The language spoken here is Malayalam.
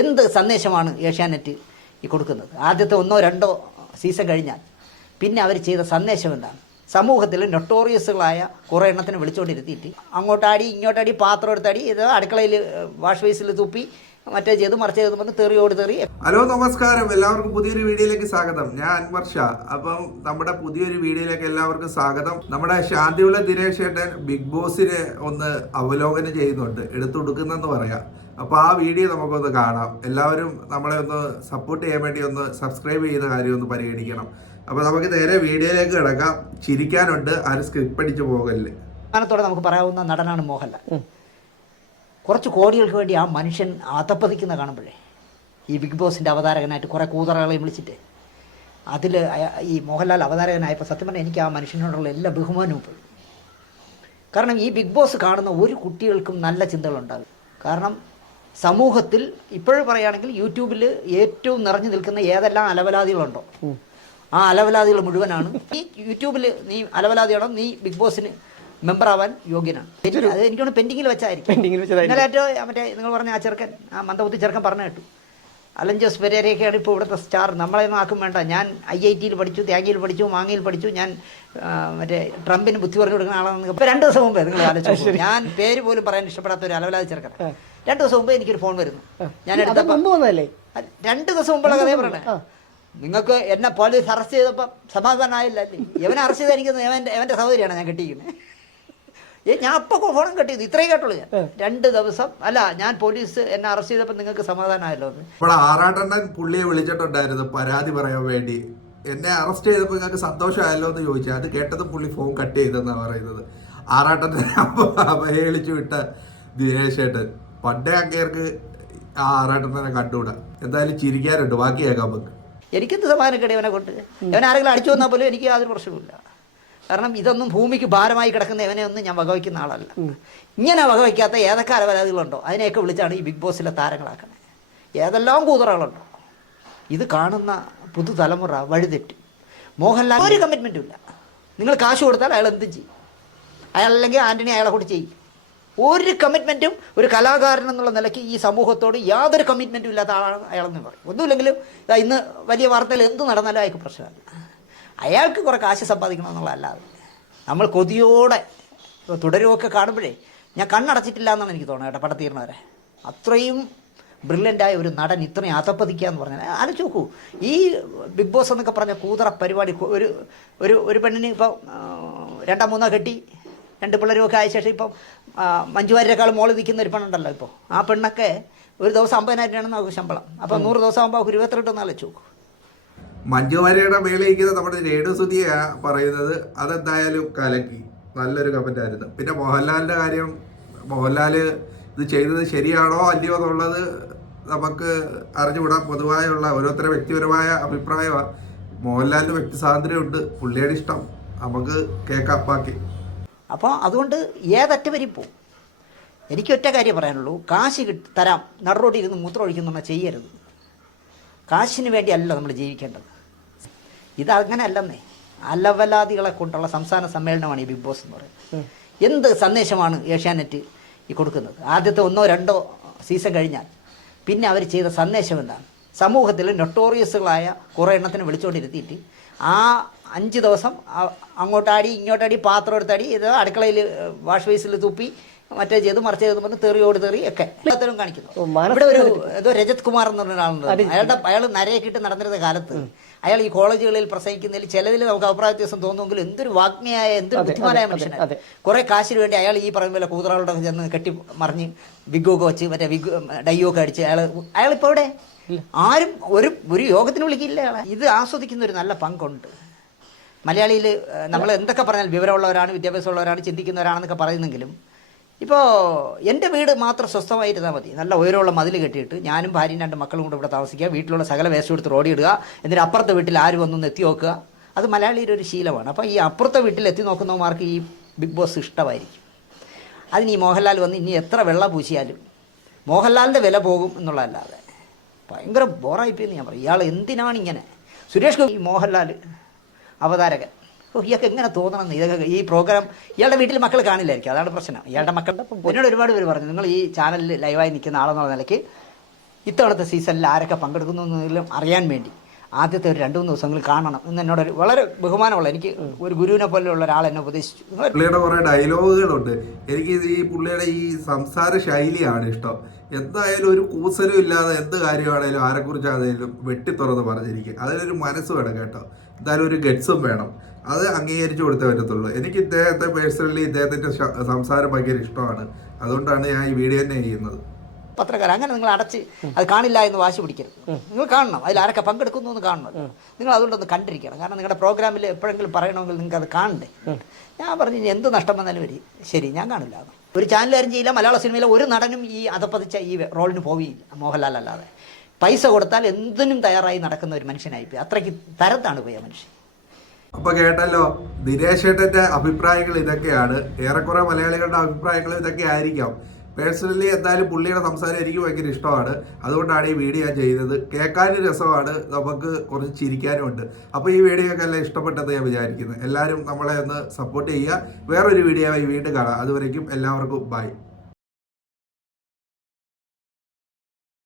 എന്ത് സന്ദേശമാണ് ഏഷ്യാനെറ്റ് ഈ കൊടുക്കുന്നത്? ആദ്യത്തെ 1-2 സീസൺ കഴിഞ്ഞാൽ പിന്നെ അവർ ചെയ്ത സന്ദേശം എന്താണ്? സമൂഹത്തിൽ നൊട്ടോറിയസുകളായ കുറേ എണ്ണത്തിന് വിളിച്ചുകൊണ്ടിരുത്തിയിട്ട് അങ്ങോട്ടാടി ഇങ്ങോട്ടാടി പാത്രം എടുത്തടി, ഇത് അടുക്കളയിൽ വാഷ് ബേസിൽ തുപ്പി മറ്റേ ചെയ്ത് മറിച്ച് ചെയ്ത് പറഞ്ഞ് തെറിയോട് തെറി. ഹലോ നമസ്കാരം, എല്ലാവർക്കും പുതിയൊരു വീഡിയോയിലേക്ക് സ്വാഗതം. ഞാൻ അൻവർ ഷാ. അപ്പം നമ്മുടെ പുതിയൊരു വീഡിയോയിലേക്ക് എല്ലാവർക്കും സ്വാഗതം. നമ്മുടെ ശാന്തിയുള്ള ദിനേശ് ചേട്ടൻ ബിഗ് ബോസിനെ ഒന്ന് അവലോകനം ചെയ്യുന്നുണ്ട്, എടുത്തു കൊടുക്കുന്നെന്ന് പറയാം. അപ്പോൾ ആ വീഡിയോ നമുക്കൊന്ന് കാണാം. എല്ലാവരും നമ്മളെ ഒന്ന് സപ്പോർട്ട് ചെയ്യാൻ വേണ്ടി ഒന്ന് സബ്സ്ക്രൈബ് ചെയ്യുന്ന കാര്യം ഒന്ന് പരിഗണിക്കണം. അപ്പോൾ നമുക്ക് നേരെ വീഡിയോയിലേക്ക് കിടക്കാം. ചിരിക്കാനുണ്ട്, ആരും സ്ക്രിപ്റ്റ് അടിച്ച് പോകല്ലേ. ത്തോടെ നമുക്ക് പറയാവുന്ന നടനാണ് മോഹൻലാൽ. കുറച്ച് കോടികൾക്ക് വേണ്ടി ആ മനുഷ്യൻ അതപ്പതിക്കുന്ന കാണുമ്പോഴേ ഈ ബിഗ് ബോസിൻ്റെ അവതാരകനായിട്ട് കുറേ കൂതറകളെയും വിളിച്ചിട്ട് അതിൽ ഈ മോഹൻലാൽ അവതാരകനായപ്പോൾ സത്യം പറഞ്ഞാൽ എനിക്ക് ആ മനുഷ്യനോടുള്ള എല്ലാ ബഹുമാനവും പോയി. കാരണം ഈ ബിഗ് ബോസ് കാണുന്ന ഒരു കുട്ടികൾക്കും നല്ല ചിന്തകളുണ്ടാകും. കാരണം സമൂഹത്തിൽ ഇപ്പോഴും പറയുകയാണെങ്കിൽ യൂട്യൂബിൽ ഏറ്റവും നിറഞ്ഞു നിൽക്കുന്ന ഏതെല്ലാം അലവലാദികളുണ്ടോ ആ അലവലാദികൾ മുഴുവനാണ്. ഈ യൂട്യൂബിൽ നീ അലവലാദിയാണോ, നീ ബിഗ് ബോസിന് മെമ്പർ ആവാൻ യോഗ്യനാണ്. അത് എനിക്കൊന്ന് പെൻഡിങ്ങിൽ വെച്ചായിരിക്കും. ഇന്നലെ ഏറ്റവും മറ്റേ നിങ്ങൾ പറഞ്ഞ ആ ചെറുക്കൻ, ആ മന്ദബുദ്ധി ചെറുക്കൻ പറഞ്ഞു കേട്ടു, അലൻ ജോസ് പെരേരയൊക്കെയാണ് ഇപ്പോൾ ഇവിടുത്തെ സ്റ്റാർ, നമ്മളെയൊന്നും ആക്കും വേണ്ട. ഞാൻ IIT പഠിച്ചു, തേങ്ങയിൽ പഠിച്ചു, മാങ്ങയിൽ പഠിച്ചു, ഞാൻ മറ്റേ ട്രംപിന് ബുദ്ധി പറഞ്ഞു കൊടുക്കുന്ന ആളാണെന്ന്. ഇപ്പോൾ 2 ദിവസം മുമ്പേ നിങ്ങൾ ആലോചിച്ചു, ഞാൻ പേര് പോലും പറയാൻ ഇഷ്ടപ്പെടാത്ത ഒരു അലവലാതി ചെറുക്കൻ 2 ദിവസം മുമ്പേ എനിക്കൊരു ഫോൺ വരുന്നു. ഞാൻ എടുത്തപ്പോൾ 2 ദിവസം മുമ്പുള്ള കഥയെ പറയണേ. നിങ്ങൾക്ക് എന്നെ പോലീസ് അറസ്റ്റ് ചെയ്തപ്പോൾ സമാധാനമായില്ല അല്ലേ? ഇവനെ അറസ്റ്റ് ചെയ്തായിരിക്കുന്നത് എവൻ്റെ സഹോദരിയാണ് ഞാൻ കെട്ടിയിരിക്കുന്നത്. ഞാൻ അപ്പോൾ ഫോണും കെട്ടിയത് ഇത്രയും കേട്ടുള്ളൂ. ഞാൻ 2 ദിവസം അല്ല, ഞാൻ പോലീസ് എന്നെ അറസ്റ്റ് ചെയ്തപ്പോൾ നിങ്ങൾക്ക് സമാധാനമായല്ലോ എന്ന്. ഇപ്പോൾ ആറാട്ടണ്ണൻ പുള്ളിയെ വിളിച്ചിട്ടുണ്ടായിരുന്നു പരാതി പറയാൻ വേണ്ടി. എന്നെ അറസ്റ്റ് ചെയ്തപ്പോൾ നിങ്ങൾക്ക് സന്തോഷമായല്ലോ എന്ന് ചോദിച്ചാൽ അത് കേട്ടത് പുള്ളി ഫോൺ കട്ട് ചെയ്തെന്നാണ് പറയുന്നത്. ആറാട്ടണ്ണനെ അവഹേളിച്ചു വിട്ട ദിനേശ് ചേട്ടൻ പണ്ടേ അങ്ങേർക്ക് ആ ആറാട്ടണ്ണനെ കണ്ടുകൂടാ. എന്തായാലും ചിരിക്കാറുണ്ട്, ബാക്കി കേൾക്കാൻ നമുക്ക്. എനിക്കെന്ത് സമാധാനക്കേട് ഇവനെ കൊണ്ട്? ഇവൻ ആരെങ്കിലും അടിച്ചു വന്നാൽ പോലും എനിക്ക് യാതൊരു പ്രശ്നവുമില്ല. കാരണം ഇതൊന്നും ഭൂമിക്ക് ഭാരമായി കിടക്കുന്ന ഇവനെ ഒന്നും ഞാൻ വകവയ്ക്കുന്ന ആളല്ല. ഇങ്ങനെ വകവയ്ക്കാത്ത ഏതൊക്കെ അലവലാദികളുണ്ടോ അതിനെയൊക്കെ വിളിച്ചാണ് ഈ ബിഗ് ബോസിലെ താരങ്ങളാക്കണേ. ഏതെല്ലാം കൂതറകളുണ്ടോ ഇത് കാണുന്ന പുതുതലമുറ വഴിതെറ്റും. മോഹൻലാൽ ഒരു കമ്മിറ്റ്മെൻറ്റും ഇല്ല. നിങ്ങൾ കാശ് കൊടുത്താൽ അയാൾ എന്തും ചെയ്യും. അയാളല്ലെങ്കിൽ ആൻ്റണി അയാളെ കൂടി ചെയ്യും. ഒരു കമ്മിറ്റ്മെൻറ്റും ഒരു കലാകാരൻ എന്നുള്ള നിലയ്ക്ക് ഈ സമൂഹത്തോട് യാതൊരു കമ്മിറ്റ്മെൻറ്റും ഇല്ലാത്ത ആളാണ് അയാളെന്ന് പറയും. ഒന്നുമില്ലെങ്കിലും ഇന്ന് വലിയ വാർത്തയിൽ എന്ത് നടന്നാലും അയാൾക്ക് പ്രശ്നമല്ല. അയാൾക്ക് കുറേ കാശ് സമ്പാദിക്കണം എന്നുള്ളതല്ലാതെ നമ്മൾ കൊതിയോടെ തുടരുമൊക്കെ കാണുമ്പോഴേ ഞാൻ കണ്ണടച്ചിട്ടില്ല എന്നാണ് എനിക്ക് തോന്നുന്നത് കേട്ടോ. പടം തീർന്നവരെ അത്രയും ബ്രില്യൻ്റായ ഒരു നടൻ ഇത്രയും അതപ്പതിക്കുക എന്ന് പറഞ്ഞാൽ ആലോചിച്ച് നോക്കൂ. ഈ ബിഗ് ബോസ് എന്നൊക്കെ പറഞ്ഞ കൂതറ പരിപാടി ഒരു പെണ്ണിന് ഇപ്പം 2-3 കെട്ടി 2 പിള്ളേരുമൊക്കെ ആയ ശേഷം ഇപ്പം മഞ്ജുവാരിയേക്കാൾ മോളിൽ നിൽക്കുന്ന ഒരു പെണ്ണുണ്ടല്ലോ. ഇപ്പോൾ ആ പെണ്ണൊക്കെ ഒരു ദിവസം 50,000 രൂപയാണ് നമുക്ക് ശമ്പളം. അപ്പം 100 ദിവസം ആകുമ്പോൾ 22 ആലോചിച്ച് നോക്കൂ. മഞ്ജുവാരിയുടെ മേളിരിക്കുന്ന നമ്മുടെ രേണുസുതിയാ പറയുന്നത്. അതെന്തായാലും കലക്കി, നല്ലൊരു കമന്റ് ആയിരുന്നു. പിന്നെ മോഹൻലാലിന്റെ കാര്യം, മോഹൻലാൽ ഇത് ചെയ്തത് ശരിയാണോ അല്ലയോ എന്നുള്ളത് നമുക്ക് അറിഞ്ഞുകൂടാ. പൊതുവായുള്ള ഓരോരുത്തരുടെ വ്യക്തിപരമായ അഭിപ്രായമാണ്. മോഹൻലാലിന് വ്യക്തി സ്വാതന്ത്ര്യമുണ്ട്, പുള്ളിയുടെ ഇഷ്ടം നമുക്ക് കേൾക്കാം ബാക്കി. അപ്പോൾ അതുകൊണ്ട് ഏതറ്റ വരി പോവും. എനിക്കൊറ്റ കാര്യം പറയാനുള്ളൂ, കാശ് തരാം, നടുറോട്ടിൽ ഇരുന്ന് മൂത്രം ഒഴിക്കുന്ന ചെയ്യരുത്. കാശിന് വേണ്ടിയല്ല നമ്മൾ ജീവിക്കേണ്ടത്. ഇതങ്ങനെ അല്ലെന്നേ. അലവലാദികളെ കൊണ്ടുള്ള സംസ്ഥാന സമ്മേളനമാണ് ഈ ബിഗ് ബോസ് എന്ന് പറയുന്നത്. എന്ത് സന്ദേശമാണ് ഏഷ്യാനെറ്റ് ഈ കൊടുക്കുന്നത്? ആദ്യത്തെ 1-2 സീസൺ കഴിഞ്ഞാൽ പിന്നെ അവർ ചെയ്ത സന്ദേശം എന്താണ്? സമൂഹത്തിൽ നൊട്ടോറിയസുകളായ കുറേ എണ്ണത്തിന് വിളിച്ചുകൊണ്ടിരുത്തിയിട്ട് ആ 5 ദിവസം അങ്ങോട്ടാടി ഇങ്ങോട്ടാടി പാത്രം എടുത്തടി, ഇത് അടുക്കളയിൽ വാഷ് ബേസിൽ തുപ്പി മറ്റേ ചെയ്ത് മറിച്ച് ചെയ്ത് പറഞ്ഞ് തെറിയോട് തെറി ഒക്കെ എല്ലാത്തിനും കാണിക്കുന്നു. ഇവിടെ ഒരു ഏതോ രജത് കുമാർ എന്ന് പറഞ്ഞ ഒരാളുണ്ട്. അയാൾ നരയൊക്കെ ഇട്ട് നടന്നിരുന്ന കാലത്ത് അയാൾ ഈ കോളേജുകളിൽ പ്രസംഗിക്കുന്നതിൽ ചിലതിൽ നമുക്ക് അഭിപ്രായ വ്യത്യാസം തോന്നുമെങ്കിലും എന്തൊരു വാഗ്മിയായ, എന്തൊരു ബുദ്ധിമാനായ മനുഷ്യനാണ്. കുറേ കാശിന് വേണ്ടി അയാൾ ഈ പറയുമ്പോൾ കൂതറകളുടെ ചെന്ന് കെട്ടി മറിഞ്ഞ് വിഗ്ഗൊക്കെ വെച്ച് മറ്റേ ഡയ്യോ ഒക്കെ അടിച്ച് അയാളിപ്പോൾ ഇവിടെ ആരും ഒരു യോഗത്തിന് വിളിക്കില്ല. ഇത് ആസ്വദിക്കുന്ന ഒരു നല്ല പങ്കുണ്ട്. മലയാളിയിൽ നമ്മൾ എന്തൊക്കെ പറഞ്ഞാൽ വിവരമുള്ളവരാണ്, വിദ്യാഭ്യാസമുള്ളവരാണ്, ചിന്തിക്കുന്നവരാണെന്നൊക്കെ പറയുന്നെങ്കിലും ഇപ്പോൾ എൻ്റെ വീട് മാത്രം സ്വസ്ഥമായിരുന്നാൽ മതി. നല്ല ഉയരമുള്ള മതിൽ കെട്ടിയിട്ട് ഞാനും ഭാര്യയും 2 മക്കളും കൂടെ ഇവിടെ താമസിക്കുക, വീട്ടിലുള്ള സകല വേസ്റ്റ് എടുത്ത് റോഡിൽ ഇടുക, എന്നിട്ട് അപ്പുറത്തെ വീട്ടിൽ ആരും വന്നൊന്ന് എത്തി നോക്കുക. അത് മലയാളിയുടെ ഒരു ശീലമാണ്. അപ്പോൾ ഈ അപ്പുറത്തെ വീട്ടിൽ എത്തി നോക്കുന്നവന്മാർക്ക് ഈ ബിഗ് ബോസ് ഇഷ്ടമായിരിക്കും. അതിന് ഈ മോഹൻലാൽ വന്ന് ഇനി എത്ര വെള്ളം പൂശിയാലും മോഹൻലാലിൻ്റെ വില പോകും എന്നുള്ളതല്ലാതെ ഭയങ്കര ബോറായിപ്പോയെന്ന് ഞാൻ പറയും. ഇയാൾ എന്തിനാണ് ഇങ്ങനെ? സുരേഷ് ഈ മോഹൻലാൽ അവതാരകൻ, ഇയാൾക്ക് എങ്ങനെ തോന്നണമെന്ന്? ഇതൊക്കെ ഈ പ്രോഗ്രാം ഇയാളുടെ വീട്ടിൽ മക്കൾ കാണില്ലായിരിക്കും, അതാണ് പ്രശ്നം. ഇയാളുടെ മക്കളുടെ എന്നോട് ഒരുപാട് പേര് പറഞ്ഞു, നിങ്ങൾ ഈ ചാനലിൽ ലൈവായി നിൽക്കുന്ന ആളെന്നുള്ള നിലയ്ക്ക് ഇത്തവണത്തെ സീസണിൽ ആരൊക്കെ പങ്കെടുക്കുന്നു എന്നതിലും അറിയാൻ വേണ്ടി ആദ്യത്തെ ഒരു 2-3 ദിവസങ്ങൾ കാണണം എന്ന് എന്നോടൊരു വളരെ ബഹുമാനമുള്ള, എനിക്ക് ഒരു ഗുരുവിനെ പോലെയുള്ള ഒരാൾ എന്നെ ഉപദേശിച്ചു. പുള്ളിയുടെ കുറേ ഡയലോഗുകളുണ്ട്. എനിക്ക് ഈ പുള്ളിയുടെ ഈ സംസാര ശൈലിയാണ് ഇഷ്ടം. എന്തായാലും ഒരു കൂസലും ഇല്ലാതെ എന്ത് കാര്യമാണേലും ആരെക്കുറിച്ചാണേലും വെട്ടിത്തുറന്ന് പറഞ്ഞിരിക്കും. അതിനൊരു മനസ്സ് വേണം കേട്ടോ, എന്തായാലും ഒരു ഗട്ട്സും വേണം. അത് അംഗീകരിച്ചു കൊടുത്തേ പറ്റത്തുള്ളൂ. എനിക്ക് ഇദ്ദേഹത്തെ പേഴ്സണലി ഇദ്ദേഹത്തിൻ്റെ സംസാരം ഭയങ്കര ഇഷ്ടമാണ്. അതുകൊണ്ടാണ് ഞാൻ ഈ വീഡിയോ തന്നെ ചെയ്യുന്നത്. പത്രക്കാർ അങ്ങനെ നിങ്ങൾ അടച്ച് അത് കാണില്ല എന്ന് വാശി പിടിക്കരുത്. നിങ്ങൾ കാണണം, അതിൽ ആരൊക്കെ പങ്കെടുക്കുന്നു എന്ന് കാണണം. നിങ്ങൾ അതുകൊണ്ടൊന്ന് കണ്ടിരിക്കണം. കാരണം നിങ്ങളുടെ പ്രോഗ്രാമിൽ എപ്പോഴെങ്കിലും പറയണമെങ്കിൽ നിങ്ങൾക്ക് അത് കാണണ്ടേ. ഞാൻ പറഞ്ഞു ഇനി എന്ത് നഷ്ടം വന്നാലും വരി, ശരി ഞാൻ കാണില്ല. ഒരു ചാനലുകാരും ചെയ്യില്ല, മലയാള സിനിമയിലെ ഒരു നടനും ഈ അധപ്പതിച്ച ഈ റോളിന് പോവില്ല, മോഹൻലാൽ അല്ലാതെ. പൈസ കൊടുത്താൽ എന്തിനും തയ്യാറായി നടക്കുന്ന ഒരു മനുഷ്യനായിപ്പോയി. അത്രയ്ക്ക് തരത്താണ് പോയി ആ മനുഷ്യൻ. അപ്പൊ കേട്ടല്ലോ, ദിനേശ് ഏട്ടന്റെ അഭിപ്രായങ്ങൾ ഇതൊക്കെയാണ്. ഏറെക്കുറെ മലയാളികളുടെ അഭിപ്രായങ്ങൾ ഇതൊക്കെ ആയിരിക്കാം. പേഴ്സണലി എന്തായാലും പുള്ളിയുടെ സംസാരം എനിക്ക് ഭയങ്കര ഇഷ്ടമാണ്. അതുകൊണ്ടാണ് ഈ വീഡിയോ ഞാൻ ചെയ്തത്. കേൾക്കാനും രസമാണ്, നമുക്ക് കുറച്ച് ചിരിക്കാനും ഉണ്ട്. അപ്പോൾ ഈ വീഡിയോ ഒക്കെ എല്ലാം ഇഷ്ടപ്പെട്ടെന്ന് ഞാൻ വിചാരിക്കുന്നു. എല്ലാവരും നമ്മളെ ഒന്ന് സപ്പോർട്ട് ചെയ്യുക. വേറൊരു വീഡിയോ ആയി വീണ്ടും കാണാം. അതുവരേക്കും എല്ലാവർക്കും ബൈ.